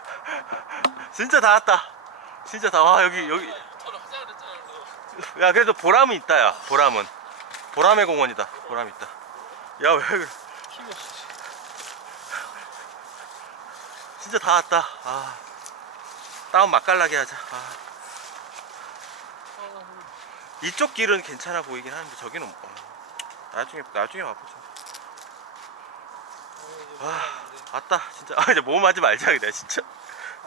진짜 다 왔다. 진짜 다 와 여기 여기. 야 그래도 보람은 있다 야 보람은. 보람의 공원이다. 보람 있다. 야 왜 그래? 진짜 다 왔다. 아 다운 맛깔나게 하자. 아. 이쪽 길은 괜찮아 보이긴 하는데 저기는 뭐. 나중에 나중에 와보자. 아 왔다 진짜. 아 이제 몸 하지 말자 그냥 진짜.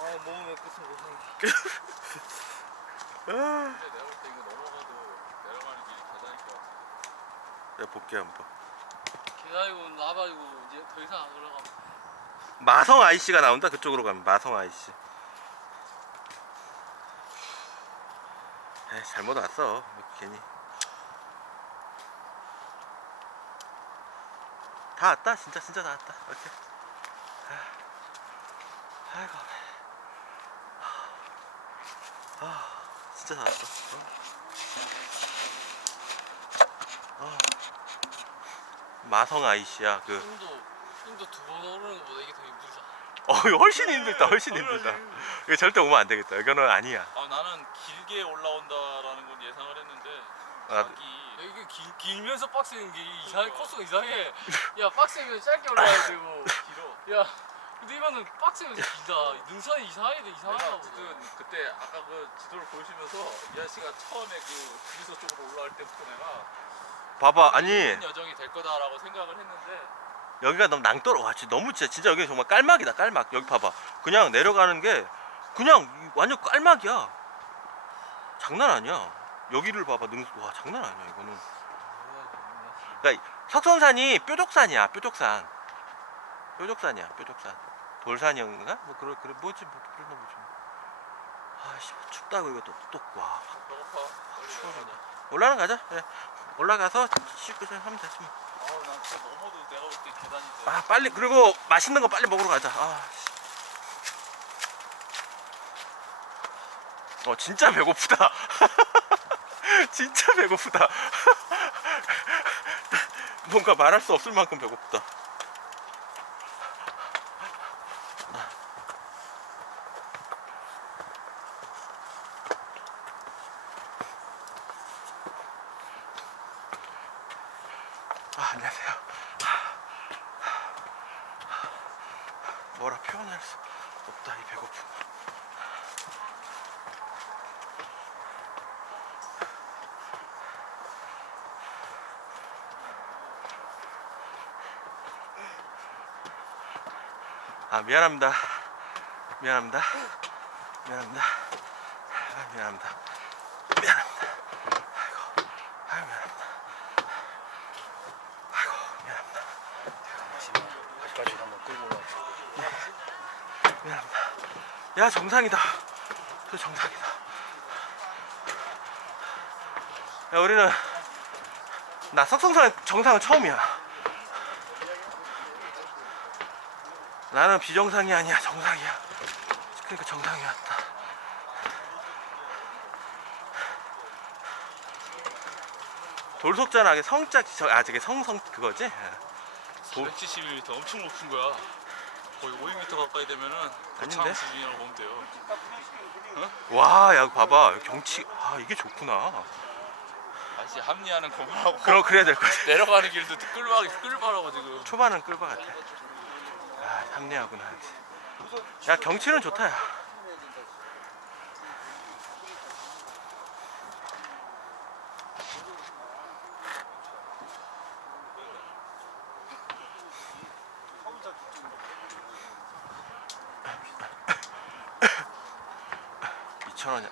아 몸은 왜 끝은 못하는 아. 근데 내가 볼 때 이거 넘어가도 내려가는 길이 계단일 것 같아 내가 볼게 한번. 기다리고 나봐지고 이제 더 이상 안 올라가면 마성 IC가 나온다 그쪽으로 가면 마성 IC. 에이 잘못 왔어 뭐 괜히. 다 왔다 진짜 진짜 다 왔다 이렇게. 아이고. 진짜 다 왔어. 어. 아. 마성 IC야 그. 힘도 힘도 두 번 오르는 것보다 이게 더 힘들잖아 어 이거 훨씬 힘들다 훨씬 힘들다. 이거 절대 오면 안 되겠다. 이거는 아니야. 아 나는 길게 올라온다라는 건 예상을 했는데 아, 자기 이게 길, 길면서 빡세는 게 이상해 코스가 이상해. 야 빡세면 짧게 올라가야 되고 길어. 야 근데 이거는 빡세면서 길다 능선이 이상하게 돼 이상하다 내가 보다 어쨌든 그때 아까 그 지도를 보여주면서 이 아저씨가 처음에 그 주유소 쪽으로 올라갈 때부터 내가 봐봐 아니. 힘든 여정이 될 거다라고 생각을 했는데 여기가 너무 낭떠러 와 진짜 너무 진짜 진짜 여기 정말 깔막이다 깔막. 여기 봐봐. 그냥 내려가는 게 그냥 완전 깔막이야. 장난 아니야. 여기를 봐봐 능수 와 장난 아니야 이거는. 그러니까 석선산이 뾰족산이야 뾰족산. 뾰족산이야 뾰족산 돌산이었나 뭐 그럴 그래 뭐지 뭐 그랬나 보지 아씨 춥다고 이거 또또와. 배고파. 내려가자. 올라가 가자. 예. 올라가서 씻고 좀 하면 되지 뭐. 아우 난 진짜 넘어도 내가 볼 때 계단인데 아 빨리 그리고 맛있는 거 빨리 먹으러 가자. 아, 씨. 어 진짜 배고프다. 진짜 배고프다. 뭔가 말할 수 없을 만큼 배고프다 아, 안녕하세요. 뭐라 표현할 수 없다 이 배고픔. 아 미안합니다. 미안합니다. 미안합니다. 아, 미안합니다. 미안합니다. 아이고, 아이고 미안합니다. 아이고 미안합니다. 여기까지 한번 끌고 올라와. 미안합니다. 야 정상이다. 저 정상이다. 야 우리는 나 석성산 정상은 처음이야. 나는 비정상이 아니야 정상이야. 그러니까 정상이 왔다. 돌속전하게 성자 저- 아 저게 성성 그거지? 도- 170m 엄청 높은 거야 거의 500m 가까이 되면은 아닌데? 고창 수준이라고 보면 돼요 와, 야 봐봐 경치 아 이게 좋구나. 다시 합리화는 고민하고 그럼 그래야 될 것 같아. 내려가는 길도 끌바 끌바라고 지금 초반은 끌 것 같아. 아, 합리하구나. 야, 경치는 좋다, 야. 이천 원이야.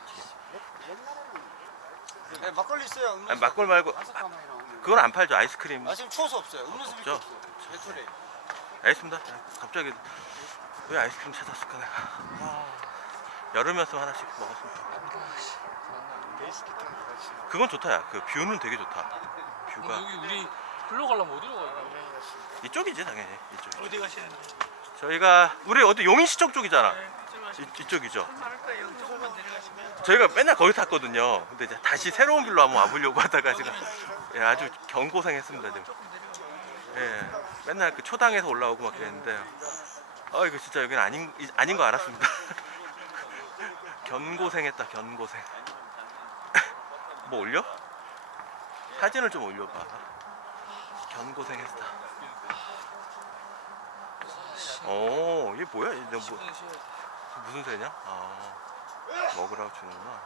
네, 막걸리 있어요. 음료수. 아니, 막걸 말고. 그건 안 팔죠. 아이스크림. 아 지금 추워서 없어요. 음료수 없죠? 없죠. 배터리. 알겠습니다. 갑자기 왜 아이스크림 찾았을까 내가. 여름이었으면 하나씩 먹었으면 좋겠다. 그건 좋다 야. 그 뷰는 되게 좋다. 뷰가 여기 우리 글로 가려면 어디로 가야 돼? 이쪽이지 당연히 이쪽. 어디 가시는데? 저희가 우리 어디 용인시청 쪽이잖아. 네, 이쪽 이, 내려가시면 저희가 맨날 거기 탔거든요. 근데 이제 다시 새로운 길로 한번 와보려고 하다가 지금 예, 아주 경고생했습니다 지금. 예, 맨날 그 초당에서 올라오고 막 그랬는데 아 이거 진짜 여기는 아닌 이- 아닌 거 알았습니다. 견고생했다 견고생. 뭐 올려? 사진을 좀 올려봐. 견고생했다. 오, 이게 뭐야? 이게 뭐, 10분 쉬어야 무슨 새냐? 아, 먹으라고 주는구나.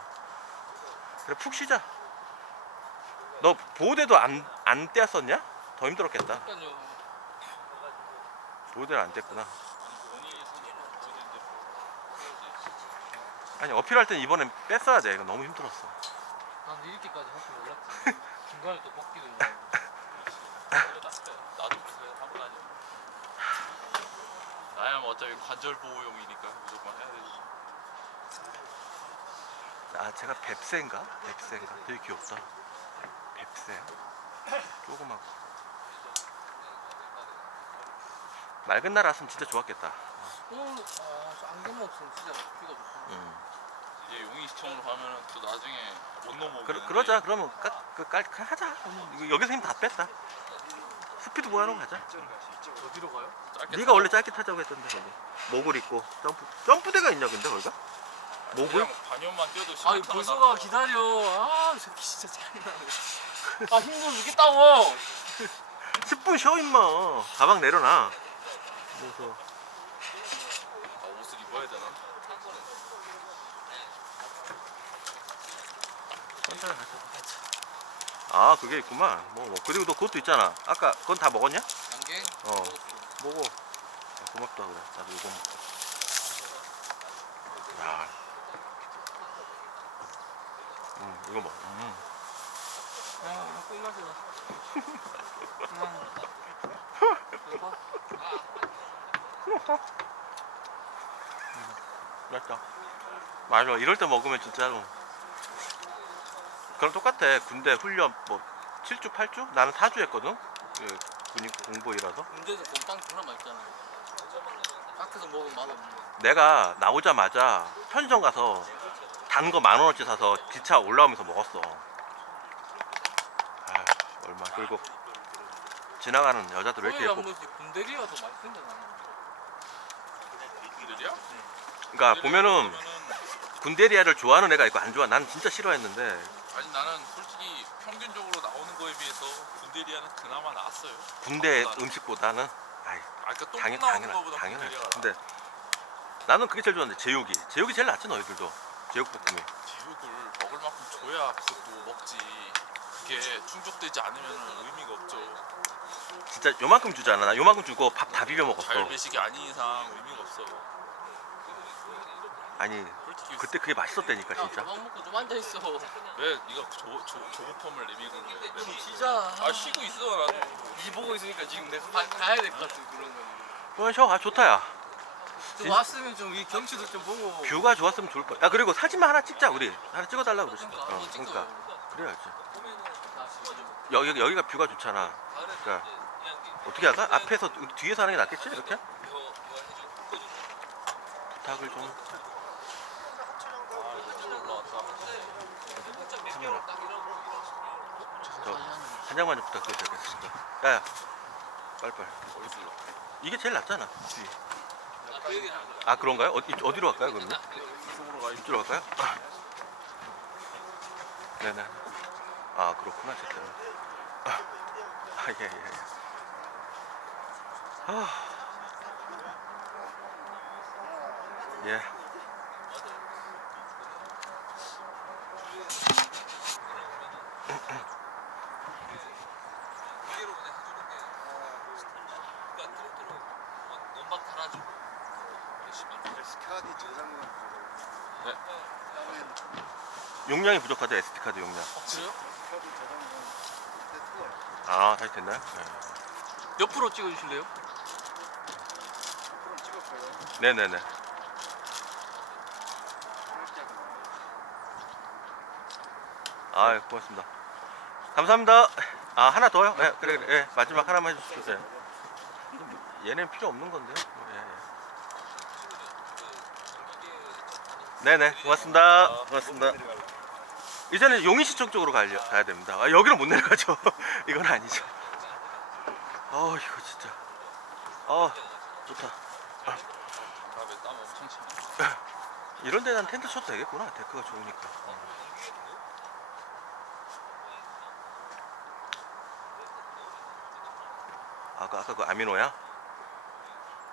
그래 푹 쉬자. 너 보호대도 안 안 떼었었냐? 더 힘들었겠다. 보호대를 안 뗐구나. 아니 어필할 땐 이번엔 뺐어야 돼. 이거 너무 힘들었어. 난 이렇게까지 할 줄 몰랐지. 중간에 또 벗기도. 나도 그래서 한번 하냐. 나야 뭐 어차피 관절 보호용이니까 무조건 해야 되지. 아 제가 뱁새인가? 뱁새인가? 되게 귀엽다. 뱁새. 조그맣고. 맑은 날 왔으면 진짜 좋았겠다. 오늘 아, 저 안경만 없으면 진짜 뷰가 좋다. 음. 이제 용인 시청으로 가면은 또 나중에 못 넘어오고. 그러, 그러자. 그러면 깔, 그 깔, 깔 하자. 이거 여기서 힘 다 뺐다. 스피드 보하러 가자. 어디로 가요? 짧게 네가 원래 짧게 타자고 했던데 거기. 목을 입고 점프 점프대가 있냐 근데 거기가? 목을? 그냥 반년만 뛰어도 시간 아니 타고 벌써가 나가. 기다려. 아 저기 진짜 짜증나네. 아 힘들어 죽겠다고. 10분 쉬어 임마. 가방 내려놔. 그래서 아, 옷을 입어야 되나? 천천히 가자. 아 그게 있구만. 뭐, 뭐. 그리고 너 그것도 있잖아. 아까 그건 다 먹었냐? 안경? 어. 먹어. 아, 고맙다 그래. 나도 이거 먹자. 야. 음 이거 먹. 음. 아. 음. 대박. 맛있다. 맞아. 이럴 때 먹으면 진짜로. 그럼 똑같아. 군대 훈련 뭐 7주, 8주? 나는 4주 했거든. 그 군인 공부이라서. 군대에서 곰빵 존나 맛있잖아. 밖에서 먹으면 맛없는데. 내가 나오자마자 편의점 가서 단 거 만 원어치 사서 기차 올라오면서 먹었어. 아, 얼마. 그리고 지나가는 여자들 왜 이렇게 한 예뻐? 번씩 군대리가 더 맛있는데 나는. 그러니까 보면은 군대리아를 좋아하는 애가 있고 안 좋아. 난 진짜 싫어했는데 아니 나는 솔직히 평균적으로 나오는 거에 비해서 군대리아는 그나마 나았어요. 군대 음식보다는 아이 아까 똥 당연 나오는 당연 거보다 당연하지. 군대리아가 근데 나는 그게 제일 좋았는데 제육이. 제육이 제일 낫지 너희들도. 제육볶음이. 제육을 먹을 만큼 줘야 그것도 먹지. 그게 충족되지 않으면 의미가 없죠. 진짜 요만큼 주잖아. 나 요만큼 주고 밥 다 비벼 먹었어. 자율배식이 아닌 이상 의미가 없어. 아니 솔직히 그때 그게 맛있었다니까 야 진짜. 가방 먹고 좀 앉아 있어. 왜 네가 조, 조, 조급함을 내밀고 내밀고 진짜. 아 쉬고 있어 나도 이 보고 있으니까 지금 내가 가, 가야 될 것 같은 그런 거. 그만 쉬어. 아 좋다야. 좀 왔으면 좀 이 경치도 좀 보고. 뷰가 좋았으면 좋을 거야. 야 그리고 사진만 하나 찍자 우리. 하나 찍어달라고 그러지. 그러니까 어, 한번 찍어. 그러니까 그래야지. 여기 여기가 뷰가 좋잖아. 그러니까 어떻게 할까? 앞에서 뒤에서 하는 게 낫겠지 이렇게? 부탁을 좀. 올라왔다 저, 한 장만 좀 부탁드려도 되겠습니까? 야야 빨리빨리. 올라 이게 제일 낫잖아. 뒤. 아 그런가요? 어디 어디로 갈까요 그러면? 이쪽으로 갈까요? 네네. 아 그렇구나 저 때문에. 아예예 예, 예. 아. 예. 원박 달아줘. 스카디 저장면 용량이 부족하죠 SD 카드 용량. 어, 그래요? 아 다시 됐나요? 네. 옆으로 찍어주실래요? 프로 찍었어요. 네네네. 아 고맙습니다. 감사합니다. 아 하나 더요? 네, 그래 그래. 예, 마지막 하나만 해주십시오. 예. 얘는 필요 없는 건데요. 예, 예. 네네 고맙습니다. 고맙습니다. 이제는 용인시청 쪽으로 가려, 가야 됩니다. 아, 여기는 못 내려가죠. 이건 아니죠. 어 이거 진짜. 어 좋다. 아, 이런 데는 텐트 쳐도 되겠구나. 데크가 좋으니까. 아까 아까 그 아미노야?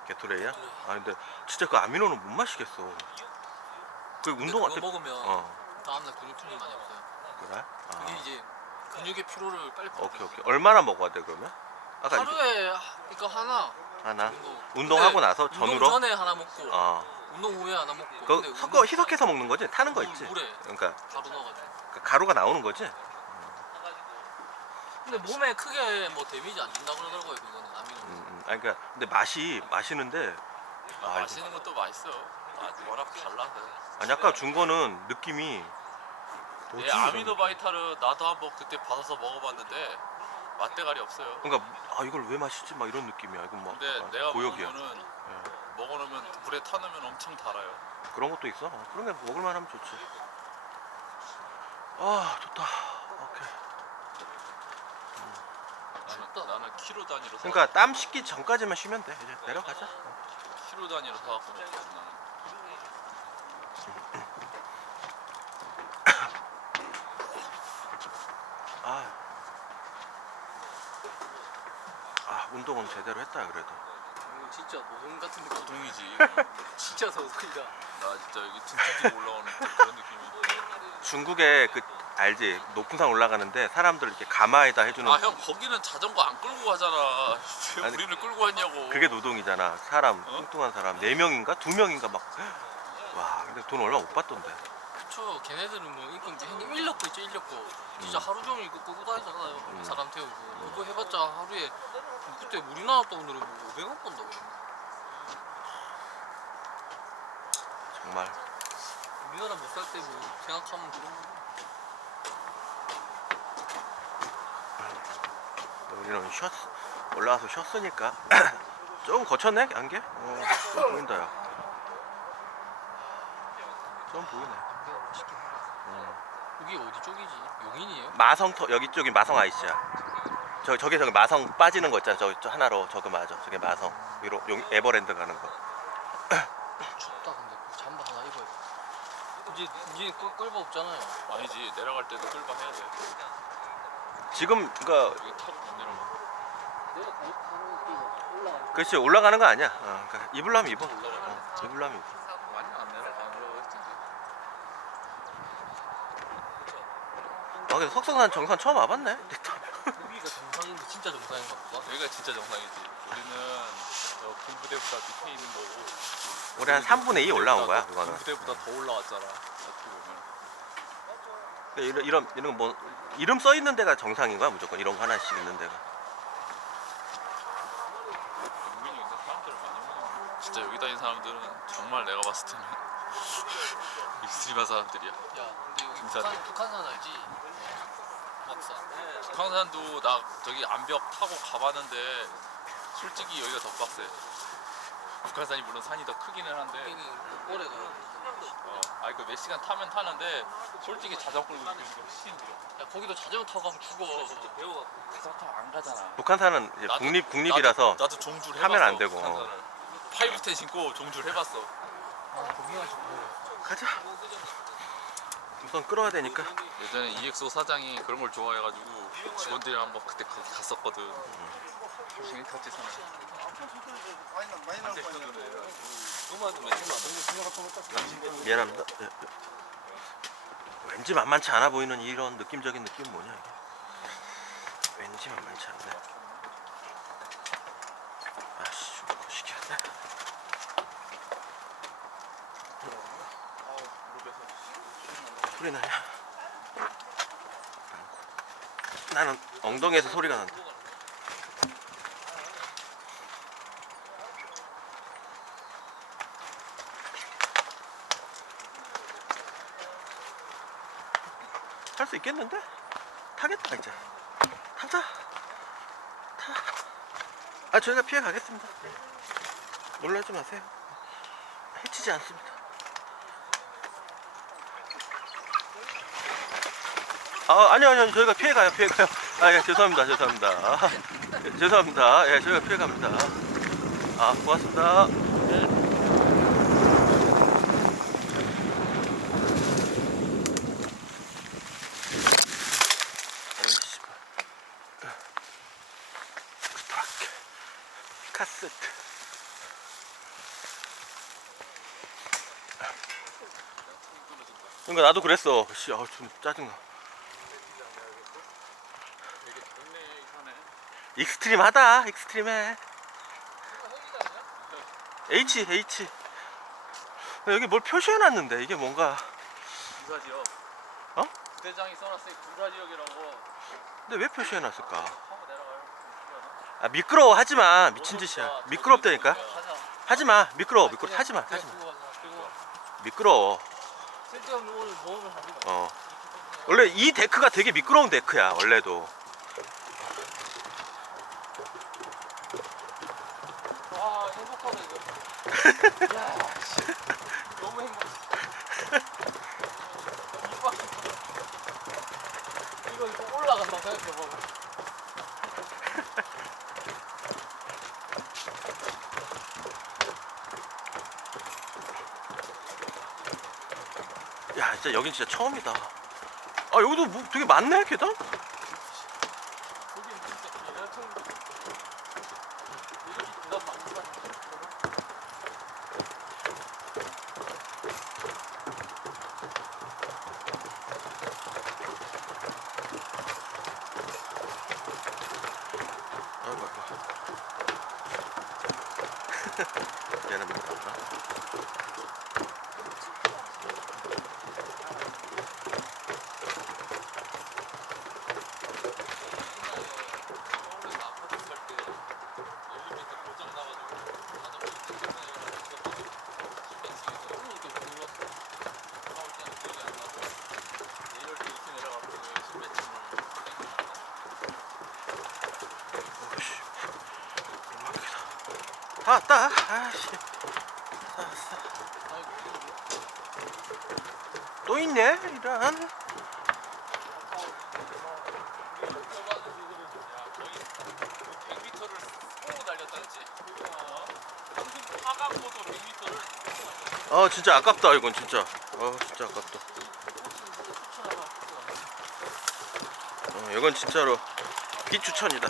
게토레이야? 아 근데 진짜 그 아미노는 못 마시겠어. 그 운동할 그거 때 먹으면 어 다음날 근육통이 많이 없어요. 그래? 아. 그게 이제 근육의 피로를 빨리. 오케이 오케이 얼마나 먹어야 돼 그러면? 아까 이거 하루에 이거 하나 하나 정도. 운동하고 근데 나서 운동 전으로 전에 하나 먹고 어 운동 후에 하나 먹고. 그거 근데 섞어 운동 희석해서 먹는 거지 타는 거 물, 있지 물에 그러니까 가루 넣어가지고. 그 가루가 나오는 거지 근데 몸에 크게 뭐 데미지 안 준다 그러더라고요 그거는 아미노. 음, 음. 아니 그러니까 근데 맛이 맛있는데 아, 아, 맛있는 것도 맛있어. 아, 워낙 달라서. 아니 아까 준 거는 느낌이 예, 뭐지, 아미노 바이탈은 나도 한번 그때 받아서 먹어봤는데 맛대가리 없어요. 그러니까 아 이걸 왜 마시지? 막 이런 느낌이야. 이건 막 근데 약간 내가 고역이야. 먹으면은 예. 먹어놓으면 물에 타놓으면 엄청 달아요. 그런 것도 있어. 어, 그런 게 먹을만 하면 좋지. 아 좋다. 오케이. 나는, 나는 키로 단위로 사. 그러니까 땀 식기 전까지만 쉬면 돼. 이제 내려가자. 키로 단위로 사갖고 먹거든 나는. 아. 아 운동은 제대로 했다 그래도 이거 진짜 노동 같은 느낌. 동이지. 진짜 소속이다. 나 진짜 여기 등등등 올라오는 그런 느낌이. 중국에 그 알지 높은 산 올라가는데 사람들 이렇게 가마에다 해주는 아 형 거기는 자전거 안 끌고 가잖아. 왜 아니, 우리를 끌고 왔냐고. 그게 노동이잖아 사람 어? 뚱뚱한 사람 네 명인가 두 명인가 막 와 근데 돈 얼마 못 받던데. 그쵸 걔네들은 뭐 인건 형님 인력거 있죠 인력거 진짜 하루 종일 그거 끌고 다니잖아요. 음. 사람 태우고. 그거 해봤자 하루에 뭐 그때 우리나라 돈으로 뭐 500원 번다고 정말. 우리나라 못 살 때 뭐 생각하면 그런 거 우리는 쉬었 올라와서 쉬었으니까. 좀 거쳤네 안개? 어, 좀 보인다 야. 좀 보이네. 음. 여기 어디 쪽이지? 용인이에요? 마성터 여기 쪽이 마성 아이씨야. 저 저기 저기 마성 빠지는 거 있잖아. 저, 저 하나로 저거 맞아 저게 마성. 위로 용, 에버랜드 가는 거. 춥다 근데. 잠바 하나 입어야 돼. 이제 이제 끌, 끌바 없잖아요. 아니지. 내려갈 때도 끌바 해야 돼. 지금 그니까 여기 타고 못 내려가. 내가 바로 올라가 그렇지 올라가는 거 아니야. 어, 그러니까 입으려면 입어. 어, 입으려면 입어 많이 안 내려가는 거 같은데. 아 근데 석성산 정상 처음 와봤네 여기가 정상인데 진짜 정상인가 보다 여기가 진짜 정상이지. 우리는 저 군부대보다 밑에 있는 거고. 올해 한 3분의 2 올라온 거야 그거는 군부대보다 더 올라왔잖아. 어떻게 보면. 그러니까 이런 이런 이런 뭐 이름 써 있는 데가 정상인 거야 무조건 이런 거 하나씩 있는 데가 국민이 근데 사람들을 많이 모는 진짜 여기 다니는 사람들은 정말 내가 봤을 때는 익스트림한 사람들이야. 야 근데 여기. 북한, 북한산 알지? 막산 북한산도 나 저기 암벽 타고 가봤는데 솔직히 여기가 더 빡세. 북한산이 물론 산이 더 크기는 한데 여기는 오래 돼 어, 아니 그몇 시간 타면 타는데 솔직히 자전거 끌고 있는 게 훨씬 힘들어. 야 거기도 자전거 타고 가면 죽어 배워가 자전거 타고 안 가잖아. 북한산은 이제 나도- 국립 국립이라서 나도, 나도 종줄 해봤어. 하면 안 되고, 어. 북한산을. 파이브텐 신고 종줄 해봤어. 아 거기가 죽어 가자 우선 끌어야 되니까 예전에 EXO 사장이 그런 걸 좋아해가지고 직원들이랑 한번 그때 거기 갔었거든. 탔지 사는. 미안합니다 예, 예. 왠지 만만치 않아 보이는 이런 느낌적인 느낌 뭐냐 이게 왠지 만만치 않네 아씨 좀 거시기하네 소리 나냐 나는 엉덩이에서 소리가 난다 할 수 있겠는데? 타겠다 이제 타자 타. 아 저희가 피해 가겠습니다 네. 놀라지 마세요 해치지 않습니다 아, 아니요, 아니요, 저희가 피해가요, 피해가요. 아, 예, 죄송합니다, 죄송합니다. 예, 죄송합니다. 예, 저희가 피해갑니다. 아, 고맙습니다. 예. 카세트 그러니까 나도 그랬어 씨, 아, 좀 짜증나 익스트림하다. 익스트림해. H H. 여기 뭘 표시해놨는데 이게 뭔가. 군사지역. 어? 부대장이 써놨으니 군사지역이라고 근데 왜 표시해놨을까? 아 미끄러워 하지마 미친 짓이야. 미끄럽다니까. 하지마 미끄러워 미끄러. 하지마 하지마. 미끄러워. 쓸데없는 오늘 모험을 하지 마. 어. 원래 이 데크가 되게 미끄러운 데크야 원래도. 와 행복하다 이거. 야, 씨. 야 진짜 여긴 진짜 처음이다. 아 여기도 뭐 되게 많네 계단? 여기 진짜 계란청 이렇게 계단 많이 봤어. 아이고 아이고. 얘는 미끄럽다. 서울에서 아파트 살때 엘리베이터 고장 나가지고 자전거 직전에 있었거든. 10몇 층에서 나올 때는 기억이 안 나고 내려올 때 이렇게 내려가고 10몇 층을 오씨. 음악이다. 다 왔다. 아씨. 다 왔어. 또 있네 이런. 야 거의 100m를 쏘고 달렸다 했지? 어? 평균 하강고도 100m를 아 진짜 아깝다 이건 진짜. 아 진짜 아깝다. 어, 이건 진짜로 비추천이다.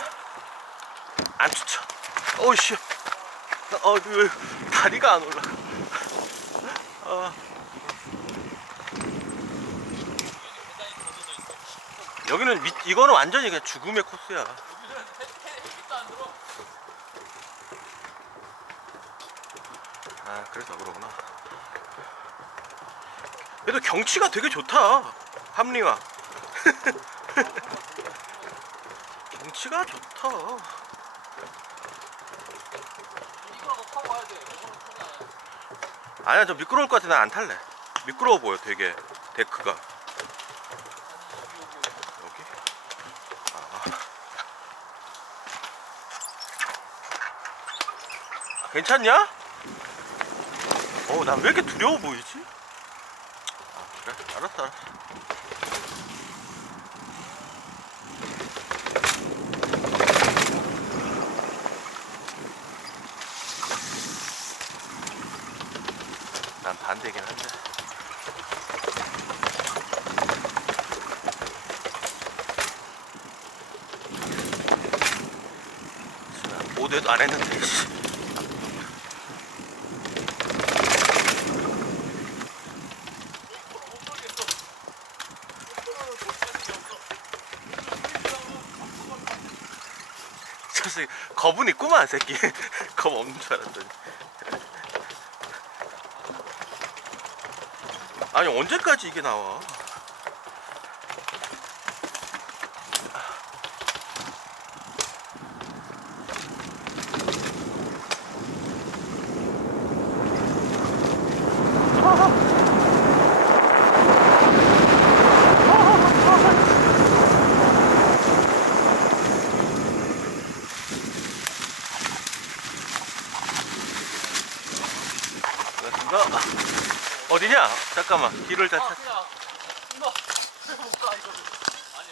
안 추천. 어우씨. 어, 왜 다리가 안 걷어져 있어 여기는 밑, 이거는 완전히 그냥 죽음의 코스야. 아, 그래서 그러구나. 그래도 경치가 되게 좋다. 함리와. 경치가 좋다. 이거라도 타고 와야 돼. 이거는 타냐. 아니야, 저 미끄러울 것 같아. 난 안 탈래. 미끄러워 보여, 되게. 데크가. 여기? 아. 괜찮냐? 어, 난 왜 이렇게 두려워 보이지? 아, 그래? 알았어, 알았어. 난 반대긴 한데. 모대도 안 했는데. 새끼 겁은 있구만 새끼 겁 없는 줄 알았더니 아니 언제까지 이게 나와 반갑습니다 어디냐 잠깐만. 길을 다 찾...